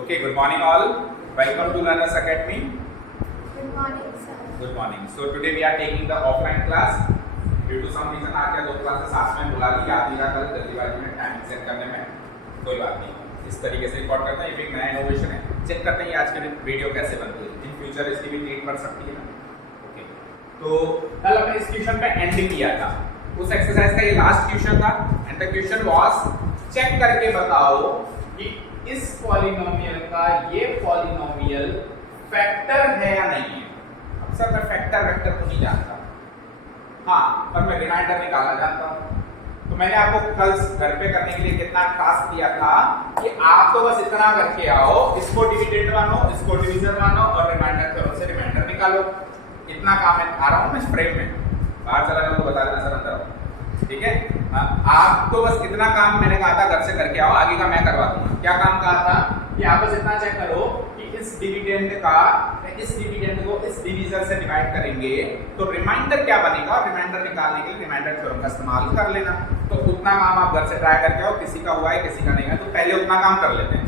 Okay, good morning all. Welcome to Learners Academy. Good morning, sir. Good morning. So today we are taking the offline class. Due to some reason आज क्या दो classes साथ में बुला ली आधी का कल जल्दीबाजी में टाइम सेट करने में कोई बात नहीं। इस तरीके से रिकॉर्ड करते हैं। ये एक नया इनोवेशन है। चेक करते हैं आज की वीडियो कैसे बनती है। इन फ्यूचर इसकी भी नीड पड़ सकती है ना। ओके। तो कल हमने इस क्वेश्चन पे एंड किया था। उस एक्सरसाइज का ये लास्ट क्वेश्चन था and the question was check करके बताओ कि इस पॉलिनोमियल का ये पॉलिनोमियल फैक्टर है या नहीं है। अक्सर मैं फैक्टर वेक्टर को नहीं जानता, हाँ पर मैं रिमाइंडर निकालना जानता हूँ। तो मैंने आपको कल घर पे करने के लिए कितना टास्क दिया था कि आप तो बस इतना करके आओ, इसको डिविडेंड मानो, इसको डिवीजन मानो और रिमाइंडर करो से रिमाइंडर निकालो। इतना काम मैं आ रहा हूँ मैं फ्रेम में, बाहर चला जाऊँ तो बता देना सर अंदर आओ, ठीक है। आप तो बस इतना काम मैंने कहा था घर से करके आओ, आगे का मैं करवा दूंगा। क्या काम कहा था कि आप बस इतना चेक करो कि इस डिविडेंड का इस डिविडेंड को इस डिवीजर से डिवाइड करेंगे तो रिमाइंडर क्या बनेगा, और रिमाइंडर निकालने के लिए रिमाइंडर थ्योरम का इस्तेमाल कर लेना। तो उतना काम आप घर से ट्राई करके आओ, किसी का हुआ है किसी का नहीं है, तो पहले उतना काम कर लेते हैं,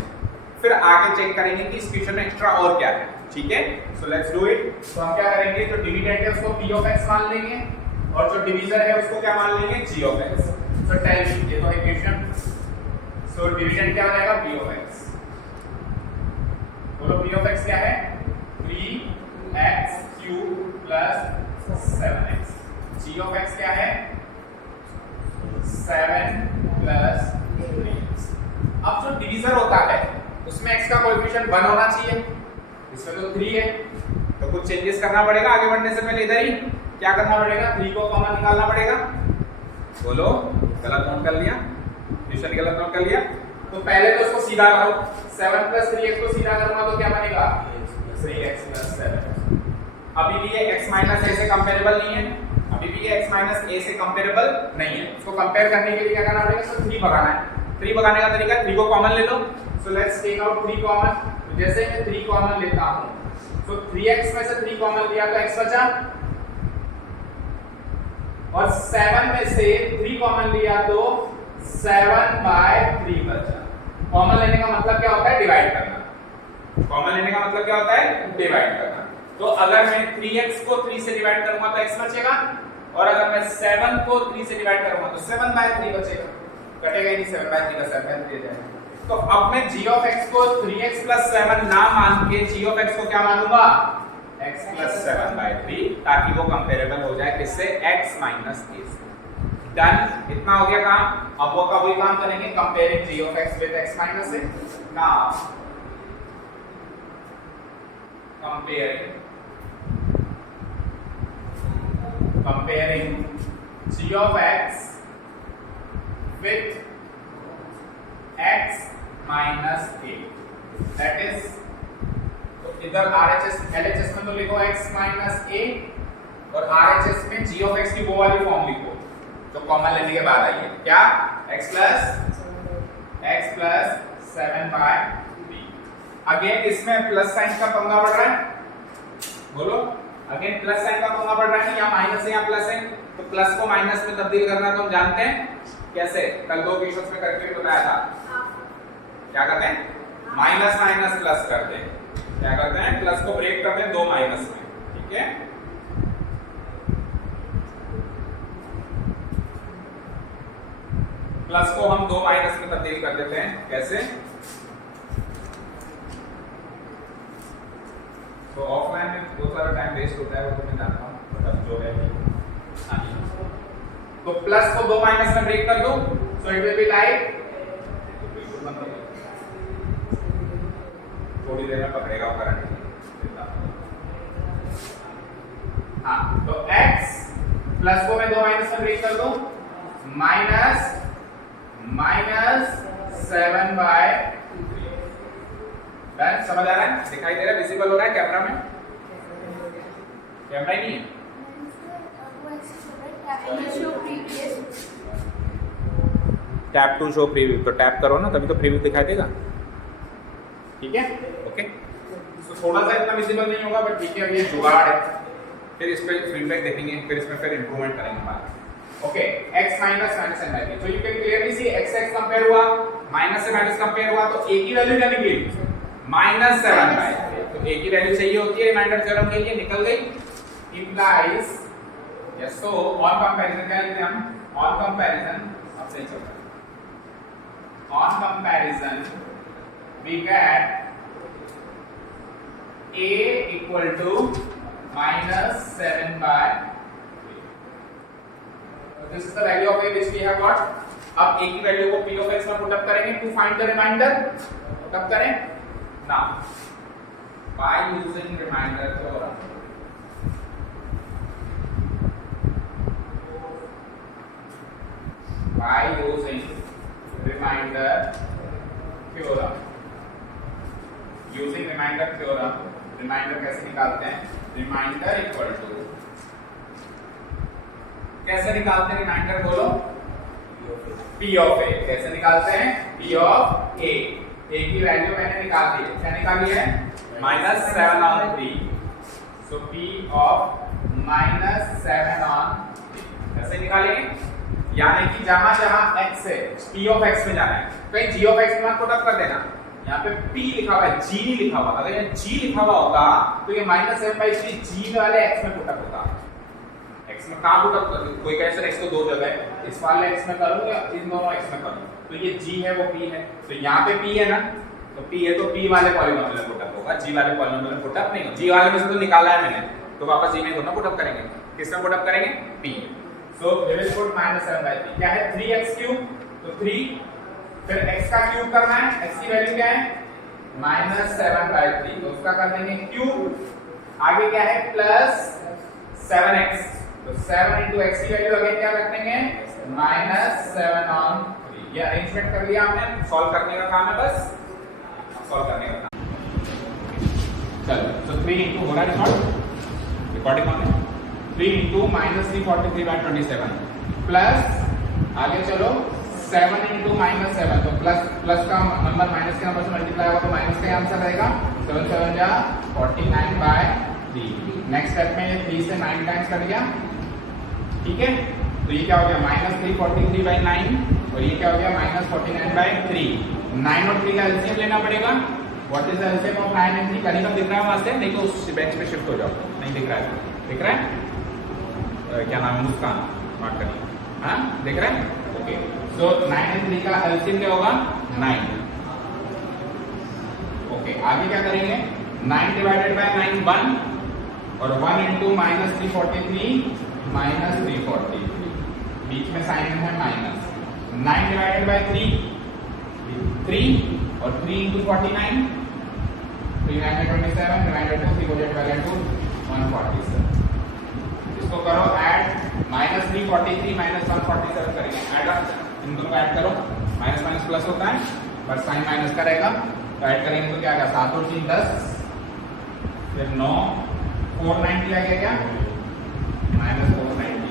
फिर आगे चेक करेंगे कि इस क्वेश्चन में एक्स्ट्रा और क्या है, ठीक है। So let's do it. तो हम क्या करेंगे, जो डिविडेंड है उसको p ऑफ x मान लेंगे और जो डिवीजर है उसको क्या मान लेंगे, g of x। So tell me, ये तो इक्वेशन, सो डिविडेंड क्या हो जाएगा, p ऑफ x। बोलो p ऑफ x क्या है, 3x cube plus 7x। g of x क्या है, 7 प्लस 3x। अब जो डिवीजर होता है उसमें x का कोएफिशिएंट 1 होना चाहिए, इसमें तो 3 है, तो कुछ चेंजेस करना पड़ेगा। आगे बढ़ने से पहले इधर ही क्या करना पड़ेगा, 3 को कॉमन निकालना पड़ेगा। बोलो, गलत नोट कर लिया, क्वेश्चन गलत नोट कर लिया। तो पहले तो उसको सीधा करो, 7 प्लस 3x को सीधा करूंगा तो क्या बनेगा, 3x प्लस 7। अभी भी ये x माइनस a से कंपेरेबल नहीं है, अभी भी ये x माइनस a से कंपेरेबल नहीं है। इसको कंपेयर करने के लिए क्या करना पड़ेगा, तो 3 भगाना है। 3 भगाने का तरीका, 3 को कॉमन ले लो। So let's take out 3 common. तो जैसे मैं 3 कॉमन लेता हूं तो 3x में से 3 कॉमन लिया तो x बचा, और 7 में से 3 कॉमन लिया तो 7/3 बचा। कॉमन लेने का मतलब क्या होता है, डिवाइड करना। कॉमन लेने का मतलब क्या होता है, डिवाइड करना। तो अगर मैं 3x को 3 से डिवाइड करूंगा तो x बचेगा, और अगर मैं 7 को 3 से डिवाइड करूंगा तो 7/3 बचेगा। कटेगा ही नहीं, 7/3 का 7/3 जाएगा। तो अब मैं g ऑफ x को 3x प्लस 7 ना मान के g ऑफ x को क्या मानूंगा, x प्लस 7/3, ताकि वो कंपेरेबल हो जाए किससे, x माइनस a से। डन, इतना हो गया काम। अब वो का वही काम करेंगे, comparing g of x with x minus a। Now comparing g of x with x minus a, that is, तो इधर RHS LHS में तो लिखो x minus a, और RHS में g of x की वो वाली फॉर्म लिखो जो कॉमन लेने के बाद आई है। क्या, x प्लस 7/3। अगेन इसमें प्लस साइन का पंगा पड़ रहा है, बोलो अगेन प्लस साइन का पंगा पड़ रहा है, या माइनस है या प्लस है। तो प्लस को माइनस में तब्दील करना तो हम जानते हैं कैसे, कल 2 क्वेश्चंस में करके बताया था। क्या करते हैं, माइनस माइनस प्लस करते हैं। क्या करते हैं, प्लस को ब्रेक करते हैं 2 माइनस में, ठीक है। प्लस को हम 2 माइनस में तब्दील कर देते हैं, कैसे। तो ऑफलाइन में बहुत सारा टाइम वेस्ट होता है, वो तो मैं जानता हूँ, बट जो है तो प्लस को 2 माइनस में ब्रेक कर दो, so it will be like, थोड़ी देर में पकड़ेगा वो करंट। हाँ, तो x प्लस को मैं 2 माइनस में ब्रेक कर दूं, माइनस 7/3। डन, समझ आ रहा है, दिखाई दे रहा है, विजिबल हो रहा है कैमरा में, कैमरा ही नहीं है। टैप टू शो प्रीव्यू, तो टैप करो ना तभी तो प्रीव्यू दिखाई देगा, ठीक है। ओके, तो थोड़ा सा इतना विजिबल नहीं होगा बट ठीक है, अब ये जुगाड़ है, फिर इस पे फीडबैक देखेंगे, फिर इसमें फिर इंप्रूवमेंट करेंगे बाद। Okay, x minus minus n by तो you can clearly see x compare हुआ, माइनस से माइनस कंपेयर हुआ तो a की वैल्यू क्या निकली, -7/3। तो a की वैल्यू चाहिए होती है रिमाइंडर थ्योरम के लिए, निकल गई। implies yes, so on comparison क्या लिखते हैं हम? on comparison अब सही चल रहा है। on comparison we get a equal to -7/3। This is the value of a which we have got। अब a की वैल्यू को p of x में पुट अप करेंगे to find the remainder। Put up करें now by using remainder theorem। by using remainder theorem। using remainder theorem remainder कैसे निकालते हैं? Reminder equal to कैसे निकालते हैं रिमाइंडर बोलो? P of A। कैसे निकालते हैं? P of A। A की वैल्यू मैंने निकाल दी है। क्या निकाली है? -7/3। सो P of -7/3 कैसे निकालेंगे? यानी कि जहां जहां x है P of x में जाना है, कहीं G of x में पुट अप कर देना। यहाँ पे P लिखा हुआ है, G नहीं लिखा हुआ। अगर यहाँ G लिखा हुआ होगा तो ये -7/3 G वाले x में पुट अप होगा। x में कहां पुट अप कर? कोई कहे सर x तो दो जगह है, इस वाले x में करूं या इन दोनों x में करूं? तो ये G है वो P है, तो यहाँ पे P है ना, तो P है तो P वाले पॉलीनोमियल में पुट अप होगा, G वाले पॉलीनोमियल में पुट अप नहीं होगा। G वाले में से तो निकाला है मैंने, तो वापस G में दोनों पुट अप करेंगे। किस में पुट अप करेंगे? P। So we will put -7/3। क्या है? 3x3। तो 3 फिर x का क्यूब करना है। x की वैल्यू क्या है? -7/3। तो उसका कर देंगे क्यूब। आगे क्या है? +7x। तो 7 into x की वैल्यू अगेन क्या रख देंगे? -7/3। ये अरेंजमेंट कर लिया हमने। सॉल्व करने का काम है बस, सॉल्व करने का काम। चलो तो 3 into हो रहा है रिकॉर्डिंग ऑन है। 3 into -343/27 प्लस आगे चलो 7 into -7। तो प्लस का नंबर माइनस के नंबर से मल्टीप्लाई होगा तो माइनस का आंसर रहेगा। 7 7 जा 49/3। नेक्स्ट स्टेप में 3 से 9 टाइम्स कट गया, ठीक है। तो ये क्या हो गया? -343/9 और ये क्या हो गया? -49/3। 9 और 3 का एलसीएम लेना पड़ेगा। What is the LCM of 9 and 3? कहीं का दिख रहा है वहां से? नहीं तो उस बेंच पे शिफ्ट हो जाओ। नहीं दिख रहा है? दिख रहा है? क्या नाम है? मुस्कान मार्क करिए। हाँ दिख रहा है? ओके। सो 9 एंड 3 का एलसीएम क्या होगा? 9। ओके आगे क्या करेंगे? 9 डिवाइडेड बाय 9 1 और 1 into -343 -343 बीच में साइन है माइनस। 9 डिवाइडेड बाय 3 3 और 3 into 49 327 डिवाइडेड बाय 3 को गेट वैल्यू टू 147। इसको करो ऐड। -343 -147 करेंगे ऐड अप। इन दोनों को ऐड करो। माइनस माइनस प्लस होता है बट साइन माइनस का रहेगा। तो ऐड करेंगे तो क्या आएगा? 7 और 3 10 फिर 9 490 आ गया क्या? -490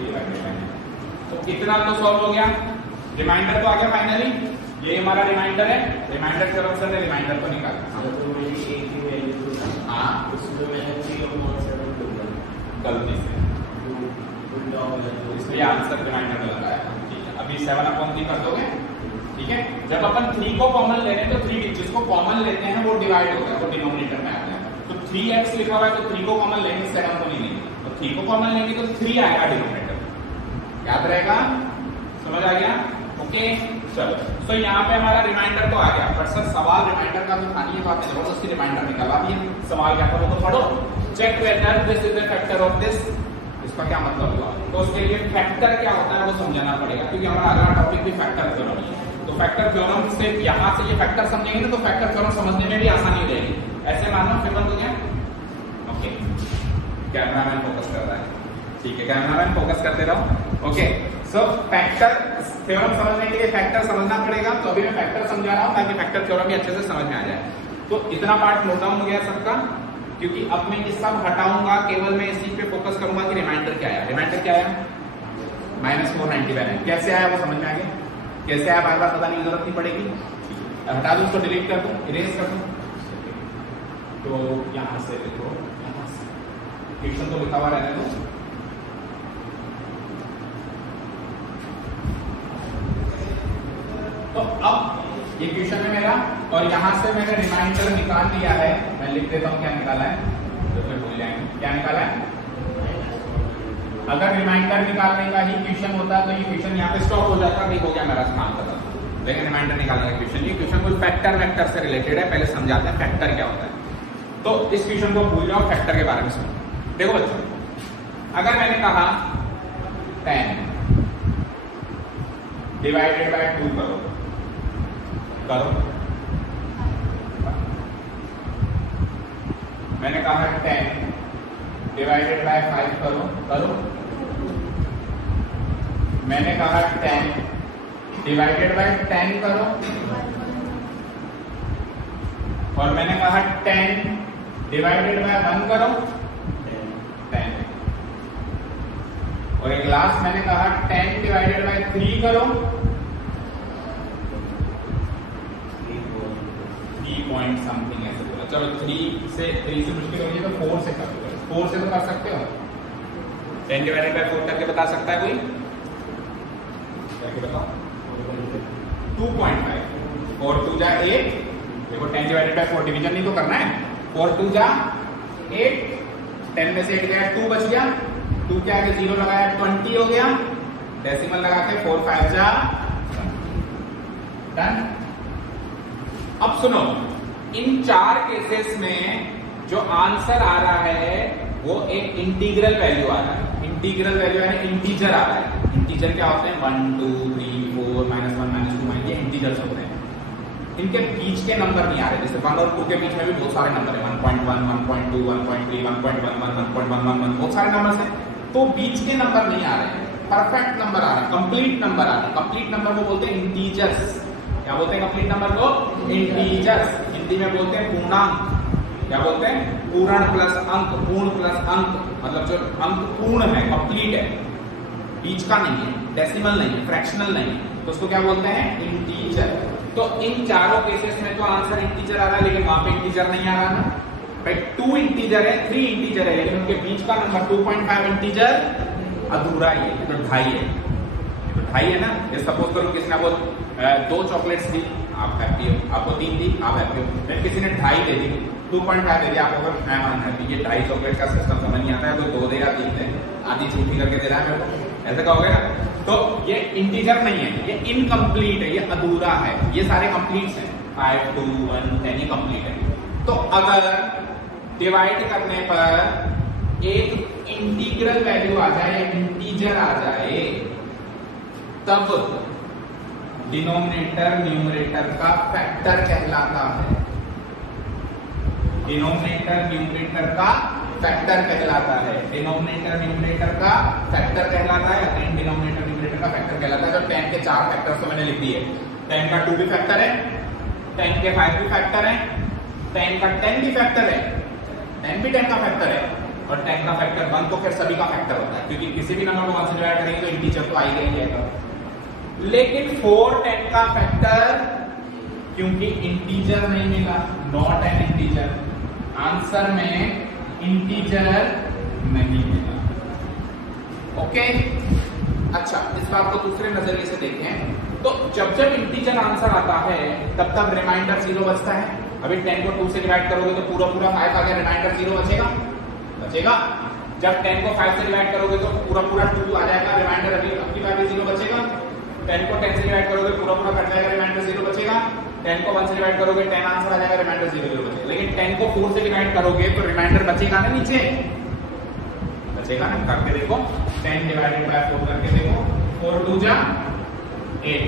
तो इतना तो सॉल्व हो गया। रिमाइंडर तो आ गया फाइनली। ये हमारा रिमाइंडर है। रिमाइंडर थ्योरम से रिमाइंडर को निकालना। हाँ गलती से इसलिए आंसर रिमाइंडर में लगाया। ठीक है अभी 7/3 कर दोगे, ठीक है। जब अपन 3 को कॉमन ले रहे हैं तो 3 जिसको कॉमन लेते हैं वो डिवाइड होता है, वो डिनोमिनेटर में आता है। तो 3x लिखा हुआ है तो 3 को कॉमन लेंगे, 7 को नहीं लेंगे। तो 3 को कॉमन लेंगे तो 3 आएगा डिनोमिनेटर, याद रहेगा? समझ आ गया? ओके चलो। तो यहाँ पे हमारा रिमाइंडर तो आ गया, पर सर सवाल रिमाइंडर का तो था नहीं है, तो आपने जबरदस्ती रिमाइंडर निकाला दिया। सवाल क्या था वो तो पढ़ो। Check whether this is the factor of this. इसका क्या मतलब हुआ? तो उसके लिए फैक्टर क्या होता है वो समझना पड़ेगा, क्योंकि हमारा अगला टॉपिक भी फैक्टर थ्योरम है। तो फैक्टर थ्योरम से यहाँ से ये फैक्टर समझेंगे ना तो फैक्टर थ्योरम समझने में भी आसानी हो जाएगी। ऐसे मानो पेपर हो गया। ओके कैमरामैन फोकस कर रहा है, ठीक है कैमरामैन फोकस करते रहो। ओके सो फैक्टर थ्योरम समझने के लिए फैक्टर समझना पड़ेगा। तो अभी मैं फैक्टर समझा रहा हूँ ताकि फैक्टर थ्योरम भी अच्छे से समझ में आ जाए। तो इतना पार्ट नोट डाउन हो गया सबका, क्योंकि अब मैं ये सब हटाऊंगा, केवल मैं इसी पे फोकस करूंगा कि रिमाइंडर क्या आया। रिमाइंडर क्या आया? -490 कैसे आया वो समझ में आ गया। कैसे आया बार बार बताने की जरूरत नहीं पड़ेगी। हटा दो, उसको डिलीट कर दो, इरेज कर दो। तो यहाँ से देखो, यहाँ से इक्वेशन तो लिखा हुआ रहने दो। तो अब ये क्वेश्चन है मेरा, और यहाँ से मैंने रिमाइंडर निकाल लिया है। मैं लिख देता हूँ क्या निकाला है, तो फिर भूल जाएंगे क्या निकाला है। अगर रिमाइंडर निकालने का ही क्वेश्चन होता तो ये क्वेश्चन यहाँ पे स्टॉप हो जाता, नहीं हो गया मेरा काम खत्म। लेकिन रिमाइंडर निकालने का क्वेश्चन, ये क्वेश्चन कुछ फैक्टर वेक्टर से रिलेटेड है। पहले समझाते हैं फैक्टर क्या होता है। तो इस क्वेश्चन को भूल जाओ, फैक्टर के बारे में सुनो। देखो बच्चों, अगर मैंने कहा 10 डिवाइडेड बाय 2 करो, मैंने कहा 10 डिवाइडेड बाय 5 करो, मैंने कहा 10 डिवाइडेड बाय 10 करो, और मैंने कहा 10 डिवाइडेड बाय 1 करो, 10। और एक लास्ट मैंने कहा 10 डिवाइडेड बाय 3 करो, 3 पॉइंट समथिंग ऐसे बोला। चलो 3 से मुश्किल होगी तो 4 से कर दो, 4 से तो कर सकते हो। 10 डिवाइडेड बाय 4 करके बता सकता है कोई? करके बताओ। 2.5, 4 2 जा 8। देखो 10 डिवाइडेड बाय 4 डिवीजन नहीं तो करना है। 4 2 जा 8, 10 में से 8 गया 2 बच गया, 2 के आगे 0 लगाया 20 हो गया, डेसिमल लगा के 4 5 जा डन। अब सुनो, इन 4 केसेस में जो आंसर आ रहा है वो एक इंटीग्रल वैल्यू आ रहा है। इंटीग्रल वैल्यू यानी इंटीजर आ रहा है। इंटीजर क्या होते हैं? 1 2 3 4 -1 -2 ये इंटीजर्स होते हैं। इनके बीच के नंबर नहीं आ रहे, जैसे 1 और 2 के बीच में भी बहुत सारे नंबर है, 1.1 1.2 1.3 1.11 1.111 बहुत सारे नंबर हैं, तो बीच के नंबर नहीं आ रहे, परफेक्ट नंबर आ रहे, कंप्लीट नंबर आ रहे। कंप्लीट नंबर को बोलते हैं इंटीजर्स। क्या बोलते हैं कंप्लीट नंबर को? इंटीजर्स। हिंदी में बोलते हैं पूर्णांक। क्या बोलते हैं? पूर्ण प्लस अंक, पूर्ण प्लस अंक, मतलब जो अंक पूर्ण है, कंप्लीट है, बीच का नहीं है, डेसिमल नहीं है, फ्रैक्शनल नहीं है, तो उसको क्या बोलते हैं? इंटीजर। तो इन चारों केसेस में तो आंसर इंटीजर आ रहा है, लेकिन वहां पे इंटीजर नहीं आ रहा ना भाई। 2 इंटीजर है, 3 इंटीजर है, लेकिन उनके बीच का नंबर 2.5 इंटीजर अधूरा ही है, तो 2.5 है। तो 2.5 है ना। ये सपोज करो किसने आपको 2 चॉकलेट्स दी, आप हैप्पी हो, आपको 3 दी, आप हैप्पी हो, फिर किसी ने 2.5 दे दी, 2.5 दे दिया, आपको मैं अनहैप्पी। ये 2.5 चॉकलेट का सिस्टम समझ नहीं आता है, तो 2 दे या 3 दे, आधी झूठी करके दे रहा है मेरे को, ऐसा कहोगे ना। तो ये इंटीजर नहीं है, ये इनकम्प्लीट है, ये अधूरा है। ये सारे कंप्लीट्स हैं, 5 2 1 10 ये कंप्लीट है। तो अगर डिवाइड करने पर एक इंटीग्रल वैल्यू आ जाए, इंटीजर आ जाए, तब डिनोमिनेटर न्यूमरेटर का फैक्टर कहलाता है। डिनोमिनेटर न्यूमरेटर का फैक्टर कहलाता है। डिनोमिनेटर न्यूमरेटर का फैक्टर कहलाता है, अगेन डिनोमिनेटर न्यूमरेटर का फैक्टर कहलाता है। जो 10 के 4 फैक्टर्स तो मैंने लिख दिए, 10 का 2 भी फैक्टर है, 10 के 5 भी फैक्टर है, 10 का 10 भी फैक्टर है, 10 भी 10 का फैक्टर है, और 10 का फैक्टर 1 तो फिर सभी का फैक्टर होता है, क्योंकि किसी भी नंबर को 1 से डिवाइड करेंगे तो इंटीजर तो आएगा ही आएगा। लेकिन 4 10 का फैक्टर, क्योंकि इंटीजर नहीं मिला, नॉट एन इंटीजर, आंसर में इंटीजर नहीं मिला। ओके, अच्छा, इस बात को दूसरे नजरिए से देखें तो जब जब इंटीजर आंसर आता है तब तब रिमाइंडर 0 बचता है। अभी 10 को 2 से डिवाइड करोगे तो पूरा पूरा 5 आ गया, रिमाइंडर 0 बचेगा। जब 10 को 5 से डिवाइड करोगे तो पूरा पूरा 2 आ जाएगा, रिमाइंडर अभी अपनी बार 0 बचेगा। 10 को 10 से डिवाइड करोगे पूरा पूरा कट जाएगा, रिमाइंडर 0 बचेगा। 10 को 1 से डिवाइड करोगे 10 आंसर आ जाएगा, रिमाइंडर 0 बचेगा। लेकिन 10 को 4 से डिवाइड करोगे तो रिमाइंडर बचेगा ना, नीचे बचेगा ना। करके देखो, 10 डिवाइडेड बाय 4 करके देखो, 4 2 जा 8,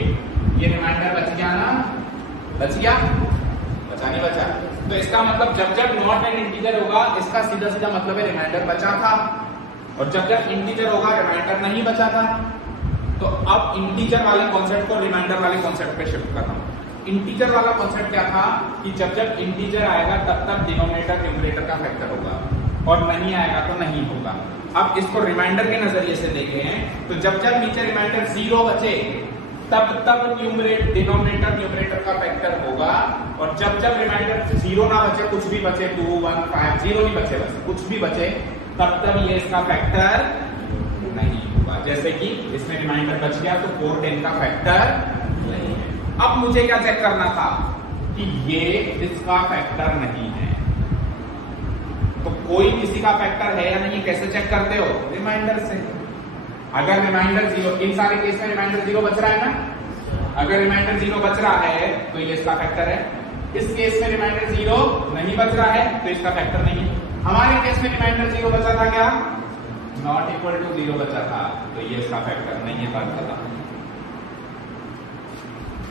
ये रिमाइंडर बच गया ना? बच गया? बचा नहीं बचा? तो इसका मतलब जब जब नॉट एन इंटीजर होगा, इसका सीधा सीधा मतलब है रिमाइंडर बचा था, और जब जब इंटीजर होगा रिमाइंडर नहीं बचा था। तो अब इंटीजर वाले कॉन्सेप्ट को रिमाइंडर वाले कॉन्सेप्ट पे शिफ्ट करता हूं। इंटीजर वाला कॉन्सेप्ट क्या था कि जब जब इंटीजर आएगा तब तब डिनोमिनेटर न्यूमरेटर का फैक्टर होगा, और नहीं आएगा तो नहीं होगा। अब इसको रिमाइंडर के नजरिए से देखें तो जब जब नीचे रिमाइंडर 0 बचे तब तब डिनोमिनेटर न्यूमरेटर का फैक्टर होगा, और जब जब रिमाइंडर 0 ना बचे, कुछ भी बचे, 2 1 5 0 नहीं बचे, बस कुछ भी बचे, तब तब ये इसका फैक्टर नहीं होगा। जैसे कि इसमें रिमाइंडर बच गया तो 4 10 का फैक्टर नहीं है। अब मुझे क्या चेक करना था कि ये इसका फैक्टर नहीं है। तो कोई किसी का फैक्टर है या नहीं, कैसे चेक करते हो? रिमाइंडर से। अगर रिमाइंडर जीरो, इन सारे केस में रिमाइंडर जीरो बच रहा है ना, अगर रिमाइंडर जीरो बच रहा है तो ये इसका फैक्टर है। इस केस में रिमाइंडर जीरो नहीं बच रहा है तो इसका फैक्टर नहीं है। हमारे केस में रिमाइंडर जीरो बचा था, क्या नॉट इक्वल टू जीरो बचा था, तो ये इसका फैक्टर नहीं है, बात खत्म।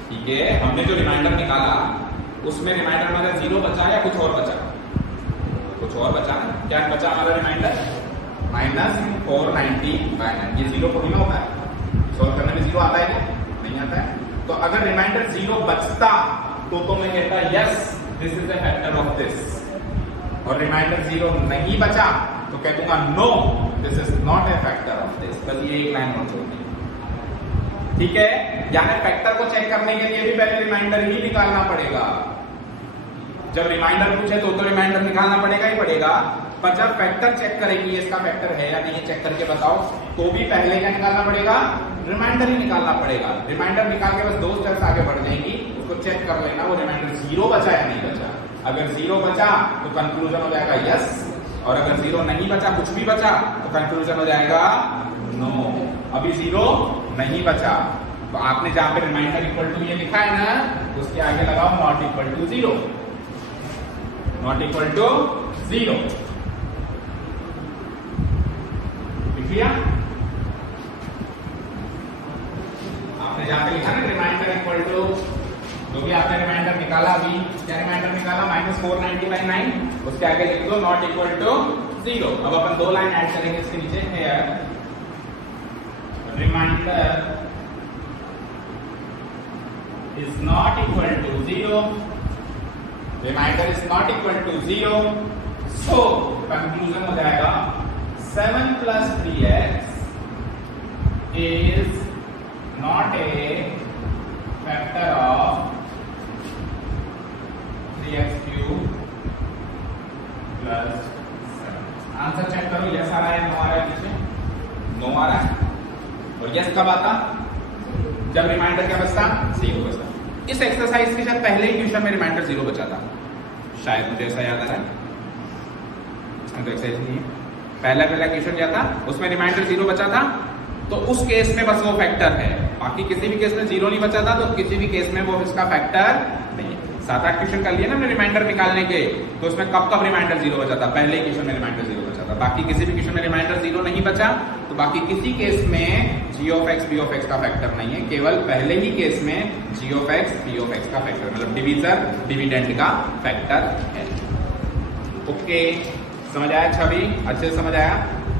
ठीक है, हमने जो रिमाइंडर निकाला उसमें रिमाइंडर हमारा जीरो बचा या कुछ और बचा? कुछ और बचा। क्या बचा हमारा रिमाइंडर? -490/9। ये जीरो को नहीं होता है, सॉल्व करने में जीरो आता है क्या? नहीं आता है। तो अगर रिमाइंडर जीरो बचता तो मैं कहता yes this is the factor of this, और रिमाइंडर जीरो नहीं बचा तो कह दूंगा no this is not a factor of this. बस ये एक लाइन और छोड़नी। ठीक है, यानी फैक्टर को चेक करने के लिए भी पहले रिमाइंडर ही निकालना पड़ेगा। जब रिमाइंडर पूछे तो रिमाइंडर निकालना पड़ेगा ही पड़ेगा, पर जब फैक्टर चेक करेंगे इसका फैक्टर है या नहीं चेक करके बताओ, तो भी पहले क्या निकालना पड़ेगा? रिमाइंडर ही निकालना पड़ेगा। रिमाइंडर निकाल के बस 2 स्टेप्स आगे बढ़ जाएंगी, उसको चेक कर लेना वो रिमाइंडर जीरो बचा या नहीं बचा। अगर जीरो बचा तो कंक्लूजन हो जाएगा यस, और अगर जीरो नहीं बचा, कुछ भी बचा, तो कंक्लूजन हो जाएगा नो। अभी जीरो नहीं बचा तो आपने जहां पे रिमाइंडर इक्वल टू ये लिखा है ना, उसके आगे लगाओ not equal to zero, not equal to zero. लिखिए आपने जहां पे लिखा ना रिमाइंडर इक्वल टू, जो भी आपने रिमाइंडर निकाला, अभी क्या रिमाइंडर निकाला -490/9, उसके आगे लिख दो नॉट इक्वल टू जीरो। अब अपन 2 लाइन ऐड करेंगे इसके नीचे, here remainder is not equal to 0, remainder is not equal to 0, so conclusion हो जाएगा 7 + 3x is not a factor of 3x³ + 7। Answer check करो, यस आ रहा है, नो आ रहा है? नीचे नो आ रहा है। और यस कब आता? जब रिमाइंडर क्या बचता? जीरो बचता। इस एक्सरसाइज के शायद पहले ही क्वेश्चन में रिमाइंडर जीरो बचा था, शायद मुझे ऐसा याद आ रहा है। इसमें तो एक्सरसाइज नहीं है, पहला क्वेश्चन क्या था उसमें रिमाइंडर जीरो बचा था, तो उस केस में बस वो फैक्टर है। बाकी किसी भी केस में जीरो नहीं बचा था तो किसी भी केस में वो इसका फैक्टर नहीं है। 7-8 क्वेश्चन कर लिए ना हमने रिमाइंडर निकालने के, तो उसमें कब कब रिमाइंडर जीरो बचा था? पहले ही क्वेश्चन में रिमाइंडर जीरो बचा था। बाकी किसी भी क्वेश्चन में रिमाइंडर जीरो नहीं बचा तो बाकी किसी केस में g of x p of x का फैक्टर नहीं है, केवल पहले ही केस में g of x p of x का फैक्टर, मतलब डिवीजर डिविडेंड का फैक्टर है। ओके, समझ आया? छवि अच्छे से समझ आया?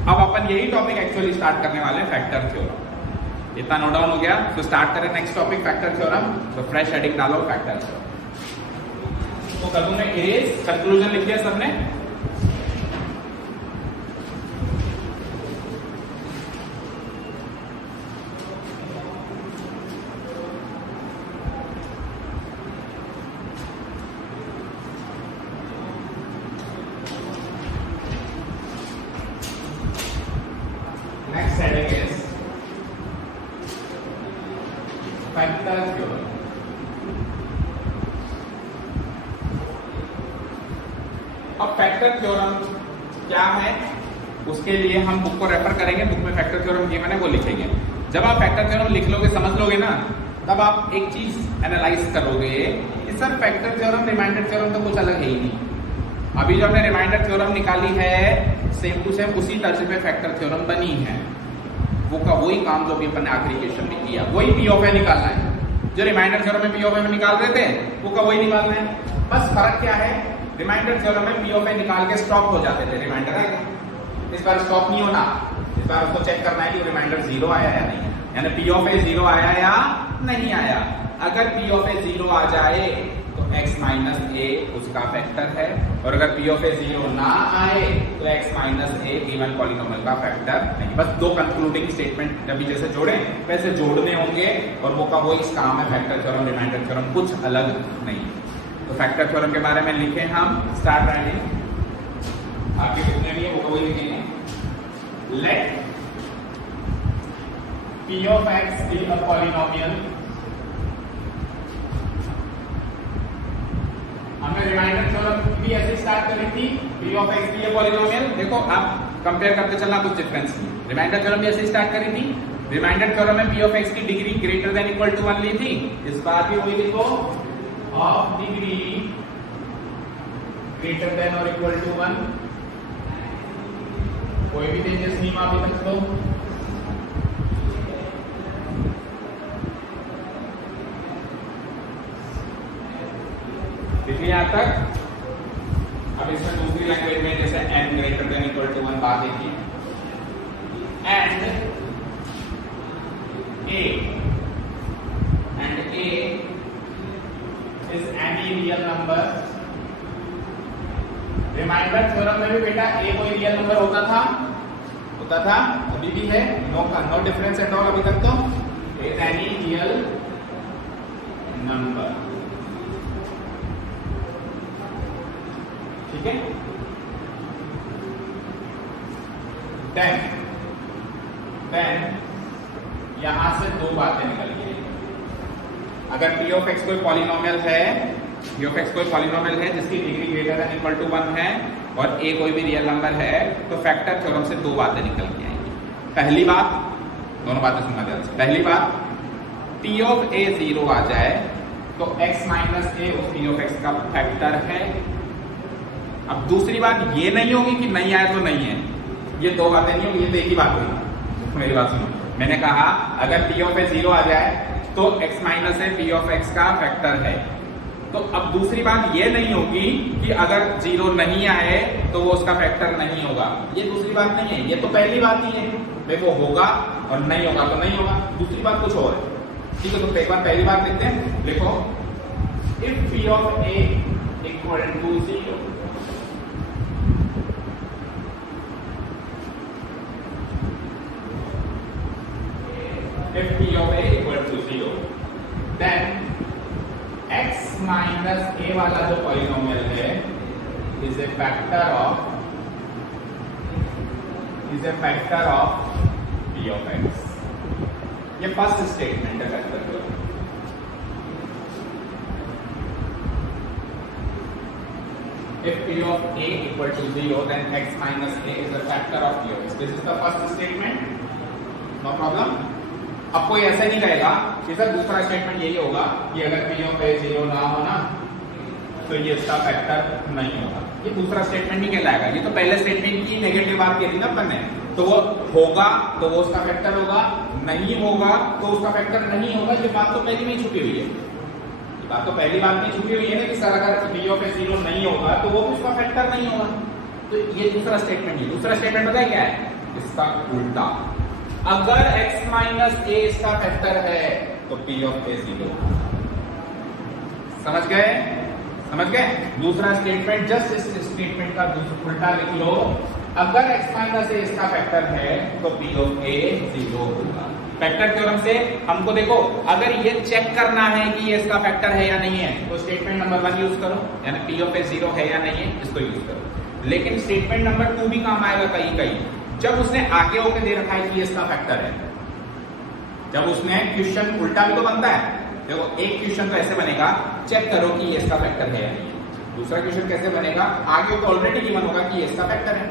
अब अपन यही टॉपिक एक्चुअली स्टार्ट करने वाले हैं, फैक्टर थ्योरम। इतना नोट डाउन हो गया, तो स्टार्ट करें नेक्स्ट टॉपिक फैक्टर थ्योरम। तो फ्रेश हेडिंग डालो फैक्टर थ्योरम। तो कर दूं मैं इरेज, कंक्लूजन लिख दिया सबने? Next heading is factor theorem. अब फैक्टर थ्योरम क्या है, उसके लिए हम बुक को रेफर करेंगे। बुक में फैक्टर थ्योरम गिवन है, वो लिखेंगे। जब आप फैक्टर थ्योरम लिख लोगे, समझ लोगे ना, तब आप एक चीज एनालाइज करोगे कि sir factor theorem remainder theorem तो कुछ अलग है ही नहीं। अभी जो हमने रिमाइंडर थ्योरम निकाली है सेम टू सेम उसी तर्ज पे फैक्टर थ्योरम बनी है। वो का वही काम जो भी अपन ने आखिरी क्वेश्चन में किया, वही पी ऑफ ए निकालना है। जो रिमाइंडर थ्योरम में पी ऑफ ए में निकाल रहे थे वो का वही निकालना है। बस फर्क क्या है, रिमाइंडर थ्योरम में पी ऑफ ए निकाल के स्टॉप हो जाते थे, रिमाइंडर आएगा। इस बार स्टॉप नहीं होना, इस बार उसको चेक करना है कि रिमाइंडर जीरो आया या नहीं, यानी पी ऑफ ए जीरो आया या नहीं आया। अगर पी ऑफ ए जीरो आ जाए तो x माइनस ए उसका फैक्टर है, और अगर पी ऑफ ए जीरो ना आए तो x माइनस ए गिवन पॉलिनोमियल का फैक्टर नहीं। बस 2 कंक्लूडिंग स्टेटमेंट अभी जैसे जोड़े वैसे जोड़ने होंगे, और वो का वो इस काम है फैक्टर थ्योरम रिमाइंडर थ्योरम, कुछ अलग नहीं। तो फैक्टर थ्योरम के बारे में लिखे हम, स्टार्ट राइटिंग। आपके कितने भी है वो वही लिखेंगे। Let p of x be a polynomial हमने रिमाइंडर थ्योरम भी ऐसे स्टार्ट करी थी, p ऑफ x की ये पॉलिनोमियल देखो आप कंपेयर करते चलना कुछ डिफरेंस नहीं। रिमाइंडर थ्योरम भी ऐसे स्टार्ट करी थी, रिमाइंडर थ्योरम में p ऑफ x की degree greater than equal to 1 ली थी। इस बार भी वही देखो, ऑफ डिग्री ग्रेटर देन और इक्वल टू 1, कोई भी चेंजेस नहीं वहां पे तक। तो इसलिए यहां तक। अब इसमें दूसरी लैंग्वेज में जैसे n greater than equal to 1 बात देखिए, and a is any real number। Remainder theorem में भी बेटा a कोई रियल नंबर होता था, अभी भी है, नो डिफरेंस एट ऑल अभी तक। तो is any real number, ठीक है। देन यहां से दो बातें निकल गई। अगर p ऑफ x कोई पॉलिनोमियल है, p ऑफ x कोई पॉलिनोमियल है जिसकी degree greater than equal to 1 है और a कोई भी रियल नंबर है, तो फैक्टर थ्योरम से दो बातें निकल के आएंगी। पहली बात, दोनों बातें सुनना ध्यान से। पहली बात, p ऑफ a 0 आ जाए तो x माइनस a उस p ऑफ x का फैक्टर है। अब दूसरी बात ये नहीं होगी कि नहीं आए तो नहीं है, ये दो बातें नहीं होगी, ये तो एक ही बात होगी। मेरी बात सुनो, मैंने कहा अगर p ऑफ a 0 आ जाए तो x minus a p of x का फैक्टर है। तो अब दूसरी बात ये नहीं होगी कि अगर 0 नहीं आए तो वो उसका फैक्टर नहीं होगा, ये दूसरी बात नहीं है, ये तो पहली बात ही है। देखो होगा और नहीं होगा तो नहीं होगा, दूसरी बात कुछ और है, ठीक है। तो एक बार पहली बात लिखते हैं, लिखो if p of a equal to 0, if p of a equal to 0, then x minus a वाला जो पॉलिनोमियल है is a factor of p of x। ये फर्स्ट स्टेटमेंट है फैक्टर का। If p of a equal to 0, then x minus a is a factor of p of x। This is the first statement, no problem। अब कोई ऐसा नहीं कहेगा कि sir दूसरा स्टेटमेंट यही होगा कि अगर p ऑफ a 0 ना हो ना तो ये इसका फैक्टर नहीं होगा, ये दूसरा स्टेटमेंट नहीं कहलाएगा। ये तो पहले स्टेटमेंट की नेगेटिव बात कह दी ना अपन ने, तो वो होगा तो वो उसका फैक्टर होगा, नहीं होगा तो उसका फैक्टर नहीं होगा। ये बात तो पहले में ही छुपी हुई है, ये बात तो पहली बात में छुपी हुई है ना कि सर अगर p ऑफ a 0 नहीं होगा तो वो उसका फैक्टर नहीं होगा। तो ये दूसरा स्टेटमेंट है। दूसरा स्टेटमेंट पता है क्या है? इसका उल्टा, अगर x माइनस a इसका फैक्टर है तो p ऑफ a 0। समझ गए? समझ गए? दूसरा स्टेटमेंट जस्ट इस स्टेटमेंट का उल्टा लिख लो, अगर x माइनस a इसका फैक्टर है तो p ऑफ a 0 होगा। फैक्टर थ्योरम से हमको देखो अगर ये चेक करना है कि ये इसका फैक्टर है या नहीं है तो स्टेटमेंट नंबर 1 यूज करो, यानी p ऑफ a 0 है या नहीं है इसको यूज करो। लेकिन स्टेटमेंट नंबर 2 भी काम आएगा कहीं कहीं, जब उसने आगे होके दे रखा है कि ये इसका फैक्टर है। जब उसने क्वेश्चन उल्टा भी तो बनता है, देखो एक क्वेश्चन तो ऐसे बनेगा चेक करो कि ये इसका फैक्टर है या नहीं है। दूसरा क्वेश्चन कैसे बनेगा, आगे तो ऑलरेडी गिवन होगा कि ये इसका फैक्टर है।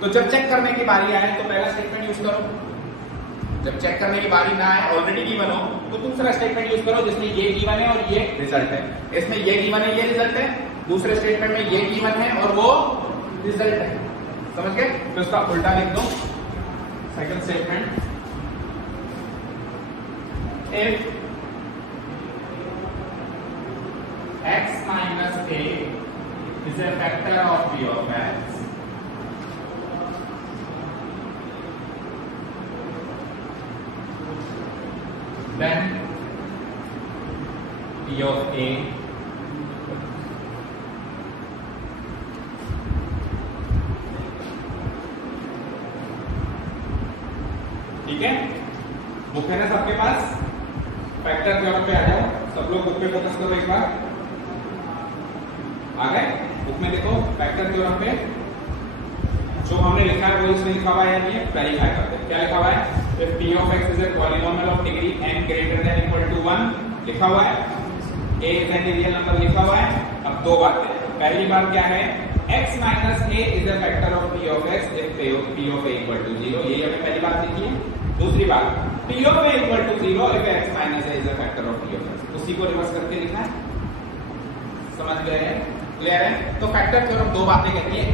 तो जब चेक करने की बारी आए तो पहला स्टेटमेंट यूज करो, जब चेक करने की बारी ना आए ऑलरेडी गिवन हो तो दूसरा स्टेटमेंट यूज करो जिसमें ये गिवन है और ये रिजल्ट है। इसमें ये गिवन है, ये रिजल्ट है, दूसरे स्टेटमेंट में ये गिवन है और वो रिजल्ट है। समझ गए? तो इसका उल्टा लिख दो, second statement, if x minus a is a factor of p of x, then p of a ठीक है। बुक है ना सबके पास? फैक्टर थ्योरम पे आ जाओ, सब लोग बुक पे फोकस करो एक बार। आ गए? बुक में देखो फैक्टर थ्योरम पे जो हमने लिखा है वो इसमें लिखा हुआ है, ये वेरीफाई करते हैं। क्या लिखा हुआ है? if p of x is a polynomial of degree n greater than equal to 1 लिखा हुआ है, a is a real number लिखा हुआ है। अब दो बातें, पहली बात क्या है, x minus a is a factor of p of x if p of a equal to 0, ये हमने पहली बात लिखी है। दूसरी बात, p of a equal to 0 if x minus a is a factor of p of x, उसी को रिवर्स करके लिखना है। समझ गए हैं? क्लियर है? तो फैक्टर थ्योरम दो बातें कहती है,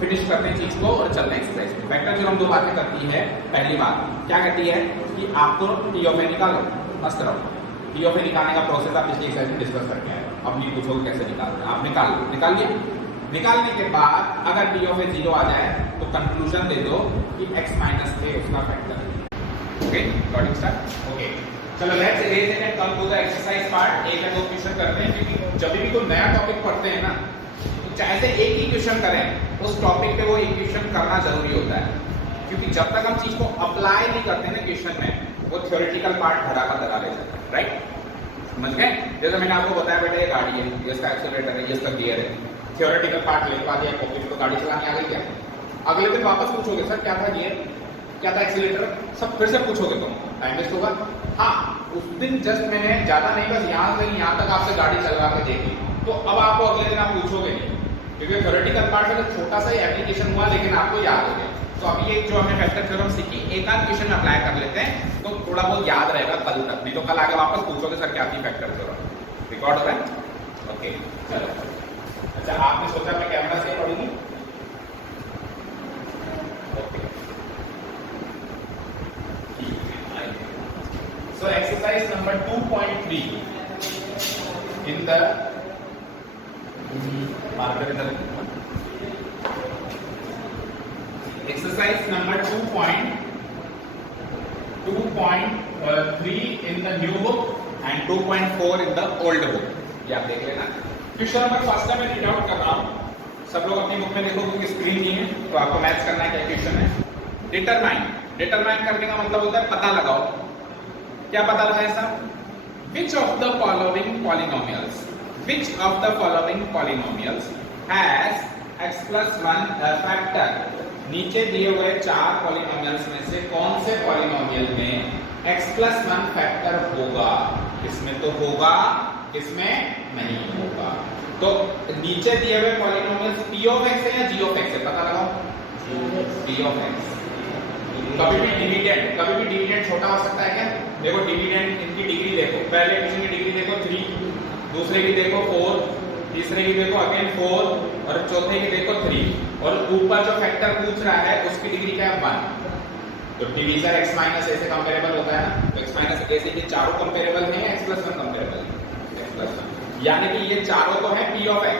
फिनिश करते हैं चीज को और चलते हैं एक्सरसाइज में। फैक्टर थ्योरम दो बातें करती है। पहली बात क्या कहती है कि आपको p ऑफ a निकालो, मस्त रहो। p ऑफ a निकालने का प्रोसेस आप पिछली एक्सरसाइज में डिस्कस करके आए, अब नहीं पूछोगे कैसे निकालते हैं, आप निकाल लिया। निकालने के बाद अगर p ऑफ a 0 आ जाए तो कंक्लूजन दे दो कि x माइनस a उसका फैक्टर है। Okay, got it start? Okay, चलो let's raise and come to the exercise part. एक या दो क्वेश्चन करते हैं, क्योंकि जब भी कोई नया टॉपिक पढ़ते हैं ना, तो चाहे से एक ही क्वेश्चन करें, उस टॉपिक पे वो एक क्वेश्चन करना जरूरी होता है, क्योंकि जब तक हम चीज को अप्लाई नहीं करते ना क्वेश्चन में, वो थ्योरेटिकल पार्ट धरा का धरा ले जाता है, राइट? समझ गए? जैसे मैंने आपको बताया बेटा ये गाड़ी है, ये इसका एक्सीलरेटर है, ये इसका गियर है, थ्योरेटिकल पार्ट लिखवा दिया कॉपी पे, तो गाड़ी चलानी आ गई क्या? अगले दिन वापस पूछोगे सर क्या था गियर, क्या था एक्सीलरेटर, सब फिर से पूछोगे तुम, टाइम वेस्ट होगा। हाँ, उस दिन जस्ट मैंने ज्यादा नहीं, बस यहाँ से यहाँ तक आपसे गाड़ी चलवा के देखी, तो अब आपको अगले दिन आप पूछोगे नहीं, क्योंकि थ्योरेटिकल पार्ट में तो छोटा सा ही एप्लीकेशन हुआ, लेकिन आपको याद हो गया। तो अभी ये जो हमने फैक्टर थ्योरम सीखी, एक आध क्वेश्चन में अप्लाई कर लेते हैं, तो थोड़ा बहुत याद रहेगा कल तक, नहीं तो कल आगे वापस पूछोगे सर क्या थी फैक्टर थ्योरम। रिकॉर्ड हो रहा है? ओके, चलो। अच्छा, आपने सोचा मैं कैमरा से पढ़ूंगी? Okay, so exercise number 2.3 in the marker exercise number 2.3 in the new book and 2.4 in the old book, ये आप देख लेना। क्वेश्चन नंबर फर्स्ट में रीड आउट कर रहा हूँ, सब लोग अपनी बुक में देखो क्योंकि स्क्रीन नहीं है, तो आपको मैच करना है क्या क्वेश्चन है। डिटरमाइन करने का मतलब होता है पता लगाओ। क्या पता लगाए साहब? Which of the following polynomials has x plus 1 factor? नीचे दिए हुए चार पॉलिनोमियल्स में से कौन से पॉलिनोमियल में x plus 1 फैक्टर होगा? किसमें तो होगा, किसमें नहीं होगा। तो नीचे दिए हुए पॉलिनोमियल्स p of x है या g of x है, पता लगाओ। p of x। कभी भी डिविडेंड छोटा हो सकता है क्या? देखो डिविडेंड, इनकी डिग्री देखो, पहले क्वेश्चन की डिग्री देखो 3, दूसरे की देखो 4, तीसरे की देखो अगेन 4 और चौथे की देखो 3, और ऊपर जो फैक्टर पूछ रहा है उसकी डिग्री क्या है? 1। तो डिवीजर x माइनस a से कंपेरेबल होता है ना, तो x माइनस a से ये चारों कंपेरेबल हैं या x प्लस 1 कंपेरेबल है? x प्लस 1, यानी कि ये चारों तो है p ऑफ x।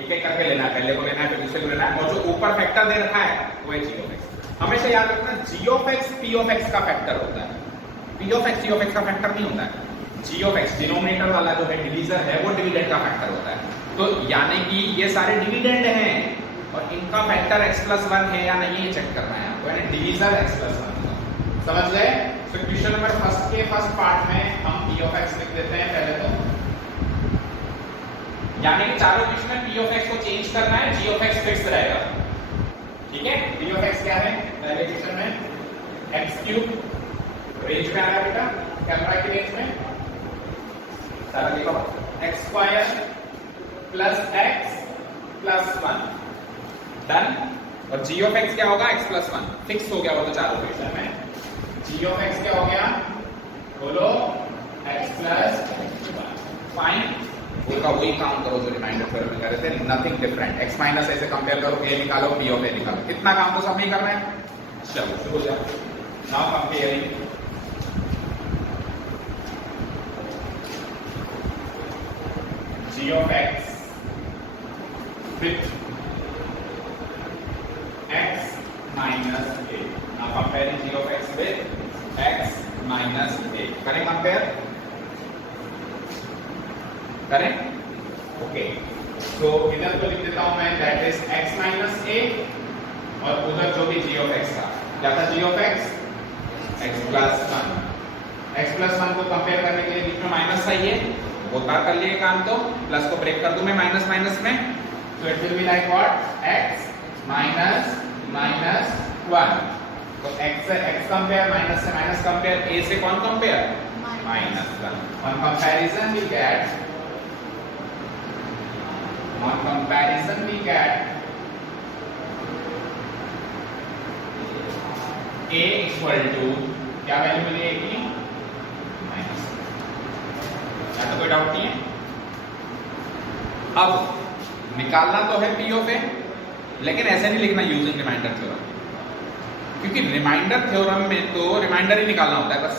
एक एक करके लेना है, पहले को लेना है फिर दूसरे को लेना है, और जो ऊपर फैक्टर दे रखा है वो है g ऑफ x। हमेशा याद रखना g of x p of x का फैक्टर होता है, p of x g of x का फैक्टर नहीं होता है। g ऑफ x डिनोमिनेटर वाला जो है डिवीजर है, वो डिविडेंड का फैक्टर होता है। तो यानी कि ये सारे डिविडेंड हैं और इनका फैक्टर x प्लस 1 है या नहीं, ये चेक करना है आपको, यानी डिवीजर x प्लस 1 का। समझ गए? तो क्वेश्चन नंबर फर्स्ट पार्ट में हम p ऑफ x लिख देते हैं पहले तो, यानी कि चारों क्वेश्चन में p ऑफ x को चेंज करना है, g ऑफ x फिक्स रहेगा। ठीक है? p ऑफ x क्या है पहले क्वेश्चन में? x³ रेंज में आ रहा है बेटा, कैमरा की रेंज में। सारा लिखो x² plus x plus 1, done. और g ऑफ x क्या होगा? x प्लस 1 फिक्स हो गया वो तो चारों क्वेश्चन में। g ऑफ x क्या हो गया? बोलो x प्लस 1, फाइन। उनका वही काम करो जो रिमाइंडर थ्योरम में कर रहे थे, nothing different. x minus a से कंपेयर करो, a निकालो, p ऑफ a निकालो, इतना काम तो सब नहीं करना है। चलो शुरू हो जाओ। Now comparing g of x with x minus a. Now comparing g of x with x minus a. करें कंपेयर? करें? ओके, तो इधर तो लिख देता हूं मैं, that is x minus a, और उधर जो भी g of x था, क्या था g of x? x plus 1। x plus 1 को कंपेयर करने के लिए बीच में माइनस चाहिए, वो तार कर लिए काम, तो प्लस को ब्रेक कर दूं मैं माइनस माइनस में, तो it will be like what? x minus minus 1। तो x से x कंपेयर, माइनस से माइनस कंपेयर, a से कौन compare? Minus 1। On comparison we get On comparison we get a equal to क्या वैल्यू मिलेगी minus, या तो कोई डाउट नहीं है। अब निकालना तो है पी ऑफ ए, लेकिन ऐसे नहीं लिखना यूजिंग रिमाइंडर थ्योरम, क्योंकि रिमाइंडर थ्योरम में तो रिमाइंडर ही निकालना होता है बस,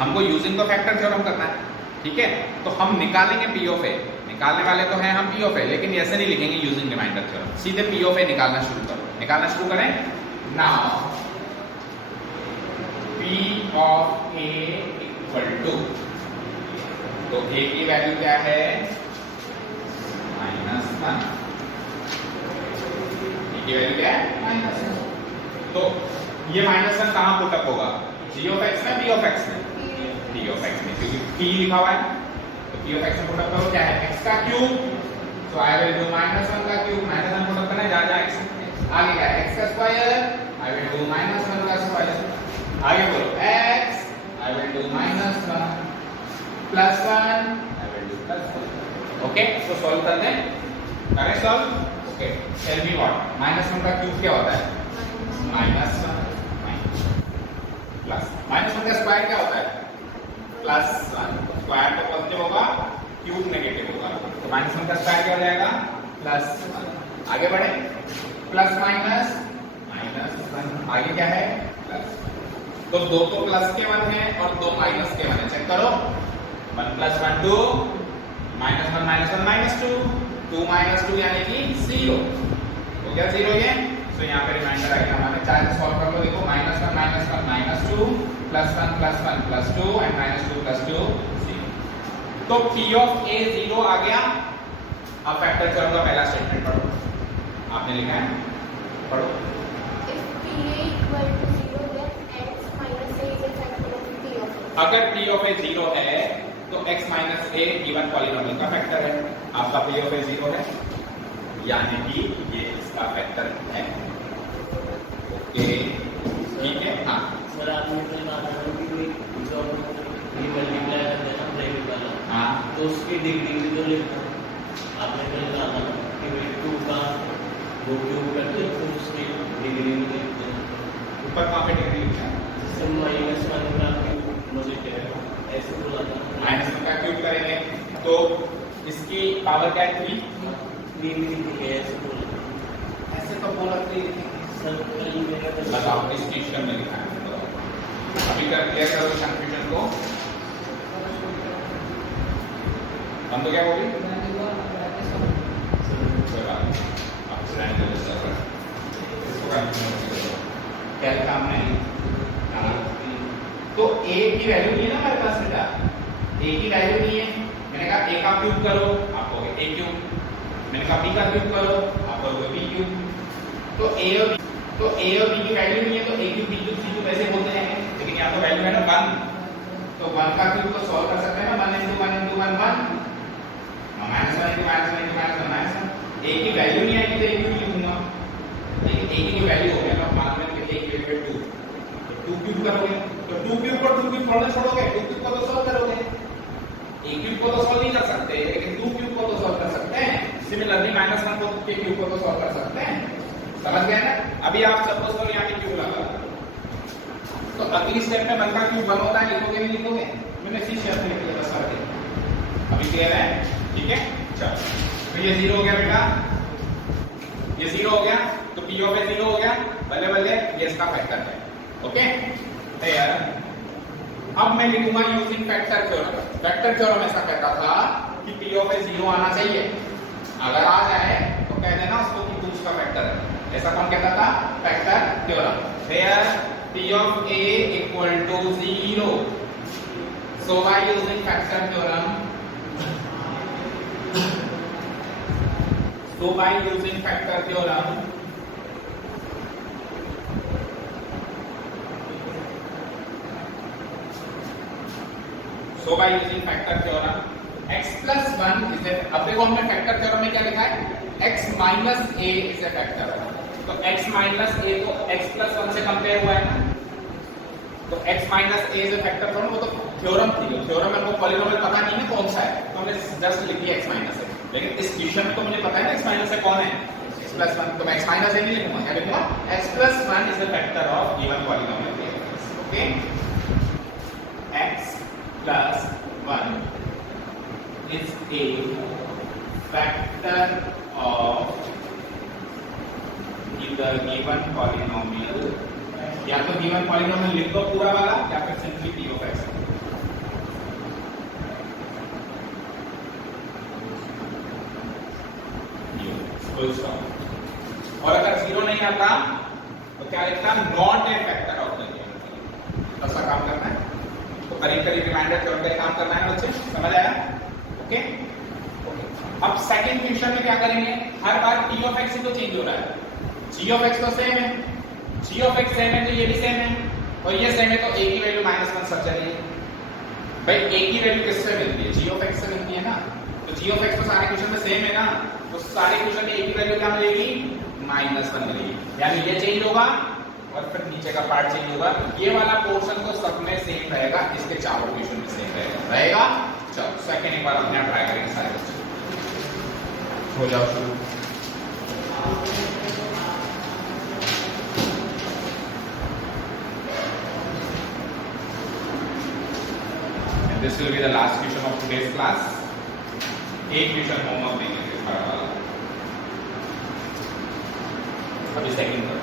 हमको यूजिंग तो फैक्टर थ्योरम करना है, ठीक है। तो हम निकालेंगे पी ऑफ ए, निकालने वाले तो हैं हम पी ऑफ ए, लेकिन ऐसे नहीं लिखेंगे यूजिंग रिमाइंडर थ्योरम, सीधे पी ऑफ ए निकालना शुरू करो। निकालना शुरू करें। Now p of a equal to, तो ए की वैल्यू क्या है -1, ए की वैल्यू क्या है -1। तो ये -1 कहां पुट अप होगा, g ऑफ x में b ऑफ x में, d ऑफ x में, क्योंकि p लिखा हुआ है तो p ऑफ x में पुट अप करो, क्या है x का क्यूब, तो आई विल डू -1 का क्यूब, -1 पुट अप करना है, जा x आगे क्या है x का स्क्वायर, आई विल डू -1 का स्क्वायर, आगे बोलो x, I will do -1 plus 1, I will do +1। Okay, तो सॉल्व कर दें, करें solve. Okay, tell me what -1 का क्यूब क्या होता है -1 प्लस -1 का स्क्वायर क्या होता है +1, स्क्वायर तो पॉजिटिव होगा, क्यूब नेगेटिव होगा, तो -1 का स्क्वायर क्या हो जाएगा +1। आगे बढ़े, प्लस माइनस -1, आगे क्या है प्लस, तो दो तो प्लस के 1 है और दो माइनस के 1 है, चेक करो, 1 + 1 2, -1 -1 -2, 2 -2 यानी कि 0, हो गया 0 ये, तो यहाँ पे रिमाइंडर आ गया हमारे, चाहे सॉल्व कर लो, देखो -1 -1 -2, +1 +1 +2 एंड -2 +2 0, तो p ऑफ a 0 आ गया। अब फैक्टर थ्योरम का पहला स्टेटमेंट पढ़ो, आपने लिखा है, पढ़ो। If PA equal to 0, then x minus a is a factor of P of a. अगर p ऑफ a 0 है तो x minus a given polynomial का फैक्टर है, आपका p ऑफ a 0 है, यानी कि ये इसका फैक्टर है। ओके, ठीक है। हाँ सर, आपने कल कहा था कि कोई जॉब ये मल्टीप्लाई करते हैं ना ब्रैकेट वाला, हाँ, तो उसकी डिग्री भी तो लिखना। आपने कल कहा था कि भाई 2 का 2 क्यूब करते हैं तो उसकी डिग्री भी लिखते हैं। ऊपर कहाँ पे डिग्री लिखा है, सर -1 का क्यूब मुझे क्या है ऐसे बोला था, -1 का क्यूब करेंगे तो इसकी पावर क्या है 3, 3 लिखेंगे ऐसे बोला। ऐसे तो बोला 3 लिखेंगे। सर कल मेरा बताओ इस क्वेश्चन में लिखा है, बताओ अभी कर क्लियर करो इस कंफ्यूजन को। हम तो क्या बोले, कोई बात नहीं, आप स्टैंड कर लो, क्या लिखा हमने, तो a की वैल्यू नहीं है ना हमारे पास बेटा, a की वैल्यू नहीं है, मैंने कहा a का क्यूब करो, आप कहोगे a क्यूब, मैंने कहा b का क्यूब करो, आप कहोगे b क्यूब, तो a और b की वैल्यू नहीं है, तो a cube b cube c cube ऐसे बोलते हैं, लेकिन यहाँ तो वैल्यू है ना 1, तो 1 का क्यूब तो सॉल्व कर सकते हैं ना, 1 × 1 × 1 1, -1 × -1 a की वैल्यू नहीं आएगी तो a क्यूब लिखूंगा, लेकिन a की वैल्यू हो गया ना, मान लें कि a की वैल्यू 2, तो 2 क्यूब करोगे, तो 2 क्यूब पर 2 क्यूब थोड़ा छोड़ोगे, 2 क्यूब को तो सॉल्व करोगे, a क्यूब को तो सॉल्व नहीं कर सकते, लेकिन 2 क्यूब को तो सॉल्व कर सकते हैं। सिमिलरली -1 को के क्यूब को तो सॉल्व कर सकते हैं, समझ गए ना। अभी आप सपोज करो यहाँ पे क्यूब लगा, तो अगली स्टेप में 1 का क्यूब 1 होता है, लिखोगे नहीं लिखोगे, मैंने इसी शेप में लिख दिया बस, कर दिया। अभी क्लियर है, ठीक है, चलो, तो ये 0 हो गया बेटा, ये 0 हो गया, तो p ऑफ a 0 हो गया, बल्ले बल्ले ये इसका फैक्टर है। ओके, यार अब मैं लिखूंगा using factor theorem. Factor theorem ऐसा कहता था कि p ऑफ a 0 आना चाहिए, अगर आ जाए तो कह देना उसको कि 2 का फैक्टर है, ऐसा कौन कहता था, factor theorem. Here p of a equal to 0, so by using factor theorem, so by using factor theorem, x plus 1 is a, अब देखो हमने फैक्टर थ्योरम में क्या लिखा है, x minus a is a factor, तो x minus a तो x plus 1 से कंपेयर हुआ है ना, तो x minus a is a factor theorem, वो तो थ्योरम थी, थ्योरम में हमको पॉलिनोमियल पता नहीं है कौन सा है, तो हमने जस्ट लिख दिया x minus a। लेकिन इस क्वेश्चन में तो मुझे पता है ना x माइनस है कौन है, x प्लस 1, तो मैं x माइनस नहीं लिखूंगा, क्या लिखूंगा, x plus 1 is the factor of given polynomial a, okay, x plus 1 is a factor of either given polynomial, या तो given polynomial लिख दो पूरा वाला या फिर simply p of x। Full stop. और अगर जीरो नहीं आता तो क्या लिखता, not a factor of the given, ऐसा काम करना है। तो करीब करीब रिमाइंडर थ्योरम का काम करना है बच्चे, समझ आया, ओके। अब सेकंड क्वेश्चन में क्या करेंगे, हर बार p of x ही तो चेंज हो रहा है, g of x तो सेम है, g of x सेम है तो ये भी सेम है, और ये सेम है तो a की वैल्यू -1 सब चलेगी। भाई a की वैल्यू किससे मिलती है, g of x से मिलती है ना, तो g of x तो सारे क्वेश्चन में सेम है ना, तो सारे क्वेश्चन में a की वैल्यू क्या मिलेगी, -1 मिलेगी, यानी ये चेंज होगा और फिर नीचे का पार्ट चेंज होगा। ये वाला पोर्शन तो सब में सेम रहेगा, इसके चारों क्वेश्चन में सेम रहेगा। चलो सेकंड एक बार अपने ट्राई करेंगे सारे बच्चे, हो जाओ शुरू। And this will be the last question of today's class. एक क्वेश्चन होमवर्क देंगे फिर हर वाला, अभी सेकंड का।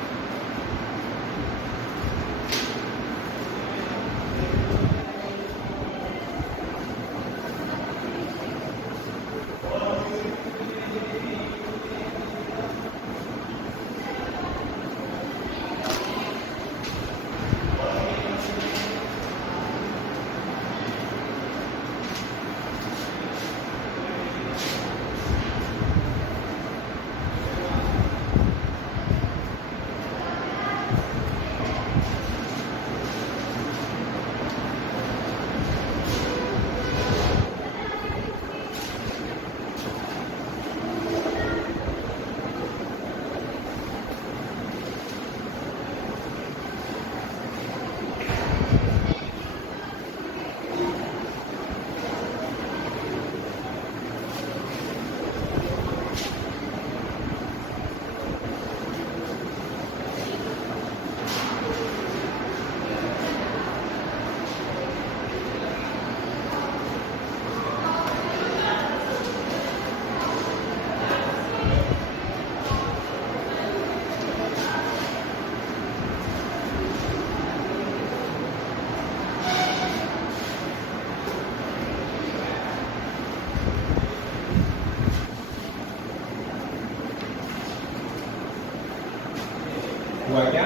हुआ क्या,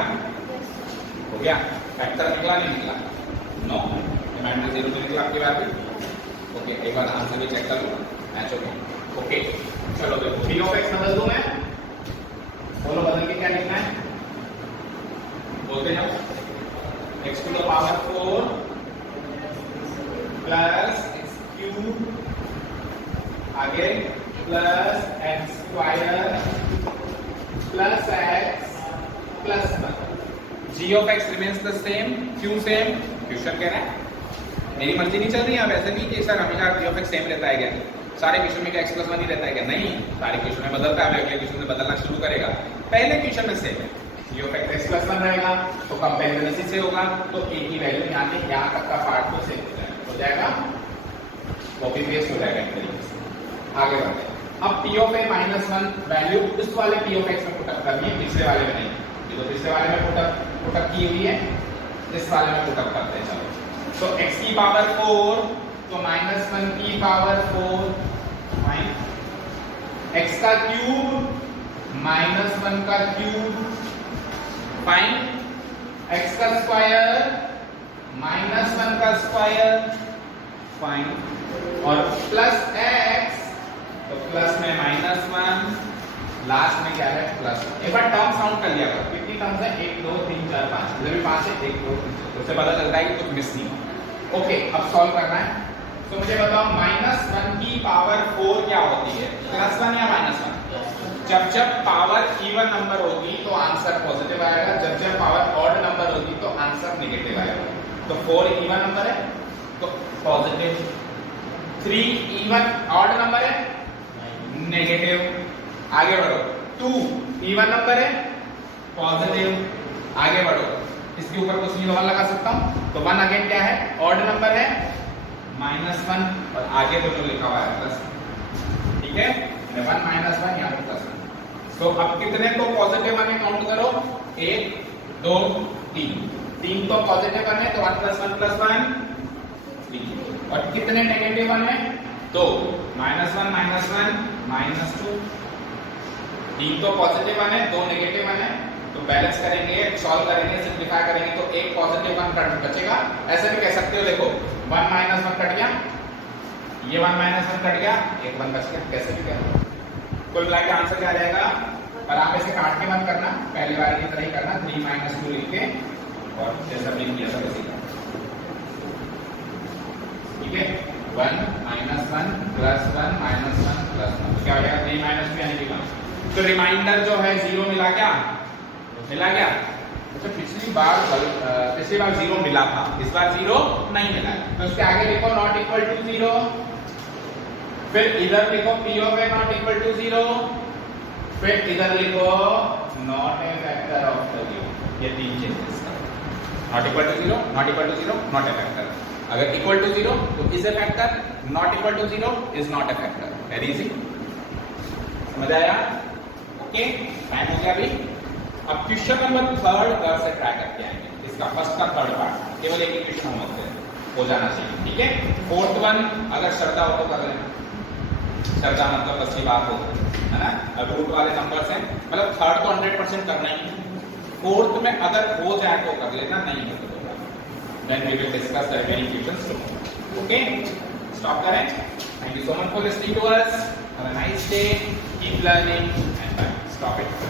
हो गया, फैक्टर निकला नहीं निकला, नो, डिमांड 0 पे निकला आपकी बात है, ओके। एक बार आंसर भी चेक कर लो, मैच हो गया, ओके। चलो देखो p of x बदल दूं मैं, बोलो बदल के क्या लिखना है, बोलते जाओ, x to the power 4 plus x cube, आगे plus x square plus x plus 1, g of x remains the same, क्यों सेम, क्वेश्चन कह रहा है, मेरी मर्जी नहीं चल रही है वैसे भी कि सर हमेशा g of x सेम रहता है क्या, सारे क्वेश्चन में क्या x प्लस 1 ही रहता है क्या, नहीं, सारे क्वेश्चन में बदलता है, अगले क्वेश्चन में बदलना शुरू करेगा, पहले क्वेश्चन में सेम है, g of x प्लस 1 रहेगा, तो कंपैरिजन इसी से होगा, तो a की वैल्यू यहाँ से यहाँ तक का पार्ट तो सेम हो जाएगा, कॉपी पेस्ट हो जाएगा एक तरीके से। आगे बढ़ते हैं, अब p of a -1 वैल्यू इस वाले p of x में पुटअप करनी है, पिछले वाले में नहीं, ये तो पिछले वाले में पुटअप की हुई है, इस वाले में पुटअप करते हैं। चलो तो x की पावर 4 तो -1 की पावर 4 फाइन, x का क्यूब -1 का क्यूब फाइन, x का स्क्वायर -1 का स्क्वायर फाइन, और प्लस x तो प्लस में -1, लास्ट में क्या है प्लस। एक बार टर्म काउंट कर लिया करो, कितनी टर्म्स है, 1 2 3 4 5, इधर भी 5 है, 1 2 3 4, उससे पता चलता है कि कुछ मिस नहीं हुआ। ओके, अब सॉल्व करना है, तो मुझे बताओ -1 की पावर 4 क्या होती है, +1 या -1, जब पावर इवन नंबर होगी तो आंसर पॉजिटिव आएगा, जब पावर ऑड नंबर होगी तो आंसर नेगेटिव आएगा, तो 4 इवन नंबर है तो पॉजिटिव, 3 इवन ऑड नंबर है नेगेटिव, आगे बढ़ो 2 इवन नंबर है पॉजिटिव, आगे बढ़ो इसके ऊपर कुछ नहीं और लगा सकता हूं तो 1 अगेन क्या है ऑड नंबर है -1 और आगे तो जो लिखा हुआ है प्लस, ठीक है 1 -1 यहाँ पर प्लस 1। तो अब कितने तो पॉजिटिव आने काउंट करो 1 2 3 तो पॉजिटिव आने तो 1 + 1 + 1 3 और कितने नेगेटिव आने 2 -1 -1 -2 3 तो पॉजिटिव आने 2 नेगेटिव आने तो बैलेंस करेंगे सॉल्व करेंगे सिंपलीफाई करेंगे तो एक पॉजिटिव 1 कट बचेगा। ऐसे भी कह सकते हो देखो 1 - 1 कट गया, ये 1 - 1 कट गया, एक 1 बच गया, कैसे भी कह कुल मिला के आंसर क्या रहेगा। पर आप ऐसे काट के मत करना, पहली बार की तरह ही करना 3 - 2 लिख के और जैसा भी किया था वैसे ही, ठीक है 1 - 1 + 1 -1 + 1 क्या हो जाएगा 3 - 2 यानी कि 1। तो रिमाइंडर जो है 0 मिला क्या, मिला क्या। तो पिछली बार 0 मिला था, इस बार 0 नहीं मिला तो उसके आगे लिखो नॉट इक्वल टू 0, फिर इधर लिखो p of a not equal to 0, फिर इधर लिखो not a factor of the 0। ये 3 changes not equal to 0 not equal to 0 not a factor, अगर इक्वल टू 0 तो is a factor, not equal to 0 is not a factor. Very easy, समझ आया। Okay time हो गया अभी। अब question number 3 घर से ट्राई करके आएंगे, इसका फर्स्ट का थर्ड पार्ट केवल एक ही क्वेश्चन होमवर्क हो जाना चाहिए, ठीक है। 4th वन अगर श्रद्धा हो तो कर लेना, श्रद्धा मतलब अच्छी बात हो, है ना। अब रूट वाले नंबर्स हैं, मतलब 3rd तो 100% करना ही है, 4th में अगर हो जाए तो कर लेना, नहीं हो तो then we will discuss the remaining questions tomorrow. Okay stop करें। Thank you so much for listening to us, have a nice day, keep learning and bye. Stop it.